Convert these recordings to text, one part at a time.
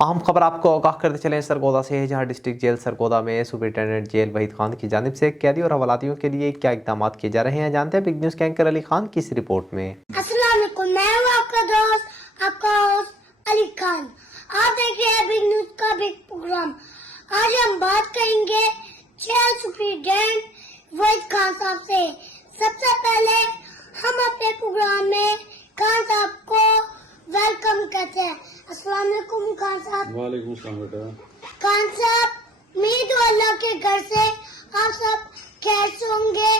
अहम खबर आपको आगाह करते चलें सरगोदा से, जहां डिस्ट्रिक्ट जेल सरगोदा में सुपरिटेंडेंट जेल वहीद खान की जानिब से कैदी और हवालातियों के लिए क्या इकदाम किए जा रहे हैं, जानते हैं बिग न्यूज़ के एंकर अली खान की इस रिपोर्ट में। अस्सलाम वालेकुम, मैं हूं आपका दोस्त, आपका होस्ट अली खान। आप देख रहे हैं बिग न्यूज़ का बिग प्रोग्राम। आज हम बात करेंगे जेल सुपरिटेंडेंट वहीद खान साहब से। सबसे पहले हम अपने प्रोग्राम में खान साहब को वेलकम कहते हैं। अस्सलाम वालेकुम खान साहब। वालेकुम सलाम बेटा। खान साहब, उम्मीद है अल्लाह के घर से आप सब खैर से होंगे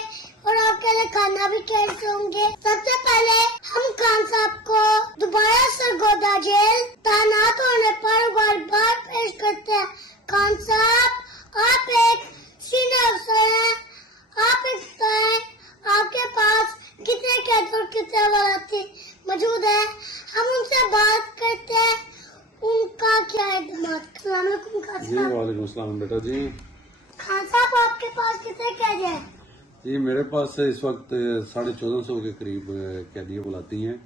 और आपके लिए खाना भी खैर से होंगे। सबसे पहले हम खान साहब को दोबारा सरगोदा जेल तैनात होने पर बार पेश करते हैं। खान साहब, आप एक सीनियर अफसर हैं, आप एक आपके पास कितने कैदी और कितने हवालाती मौजूद है, हम उनसे बात करते हैं, उनका क्या है दिमाग। अस्सलाम वालेकुम खान जी साहब। वालेकुम सलाम बेटा जी। खान साहब, आपके पास कितने कैदी हैं? जी मेरे पास इस वक्त 1450 के करीब कैदी हवालाती हैं,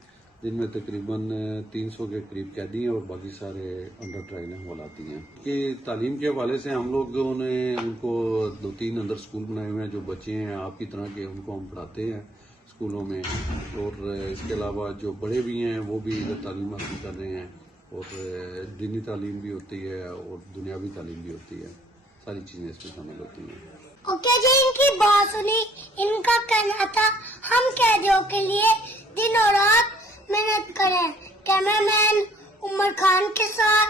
जिनमें तकरीबन 300 के करीब कैदी हैं और बाकी सारे अंडर ट्रायल हवालाती हैं। कि तालीम के हवाले से हम लोगों ने उनको 2-3 अंदर स्कूल बनाए हुए हैं, जो बच्चे हैं आपकी तरह के उनको हम पढ़ाते हैं स्कूलों में, और इसके अलावा जो बड़े भी हैं वो भी इधर तालीम हासिल कर रहे हैं, और दीनी तालीम भी होती है और दुनियावी तालीम भी होती है, सारी चीज़ें इसमें शामिल होती हैं। ओके जी, इनकी बात सुनी। इनका कहना था हम कैदियों के लिए दिन और रात मेहनत करें। कैमरामैन उमर खान के साथ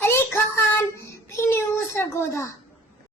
अली खान, बिग न्यूज़ सरगोदा।